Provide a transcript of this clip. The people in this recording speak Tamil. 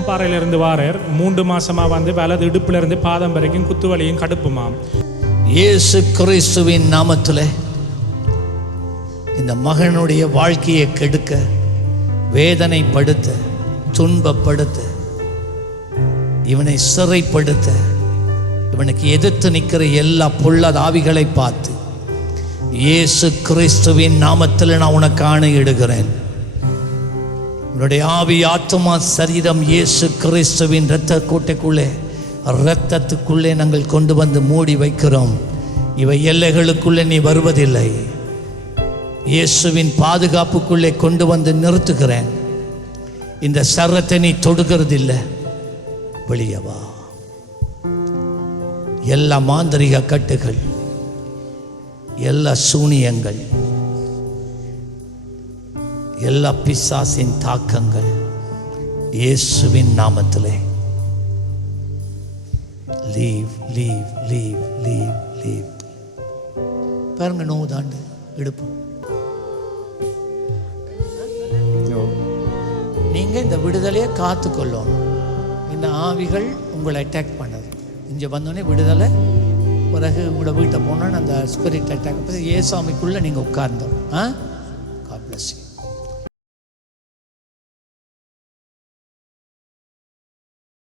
அம்பாறையிலிருந்து வாரர் 3 மாசமா வந்து வலது இடுப்புல இருந்து பாதம் வரைக்கும் குத்துவலியும் கடுப்புமாம். இயேசு கிறிஸ்துவின் நாமத்திலே இந்த மகனுடைய வாழ்க்கையை கெடுக்க, வேதனைப்படுத்த, துன்பப்படுத்த, இவனை சிறைப்படுத்த, இவனுக்கு எதிர்த்து நிற்கிற எல்லா பொல்லாத ஆவிகளை பார்த்து இயேசு கிறிஸ்துவின் நாமத்தில் நான் உனக்கு ஆணையிடுகிறேன். உன்னுடைய ஆவி, ஆத்மா, சரீரம் இயேசு கிறிஸ்துவின் இரத்த கூட்டைக்குள்ளே, இரத்தத்துக்குள்ளே நாங்கள் கொண்டு வந்து மூடி வைக்கிறோம். இவை எல்லைகளுக்குள்ளே நீ வருவதில்லை. இயேசுவின் பாதுகாப்புக்குள்ளே கொண்டு வந்து நிறுத்துகிறேன். இந்த சரத்தை நீ தொடுகிறதில்லை. வெளியே வா. எல்லா மாந்திரிக கட்டுகள், எல்லா சூனியங்கள், எல்லா பிசாசின் தாக்கங்கள் இயேசுவின் நாமத்திலே leave leave leave leave leave. பாருங்க, நோதாண்டு இடுப்பு. நீங்க இந்த விடுதலையை காத்துக்கொள்ளணும். இந்த ஆவிகள் உங்களை அட்டாக் பண்ணது இங்கே வந்தோடனே விடுதலை. பிறகு உங்களோட வீட்டை போனோன்னு அந்த ஸ்பிரிட் அட்டாக் ஏசாமிக்குள்ளே நீங்கள் உட்கார்ந்தோம். God bless you.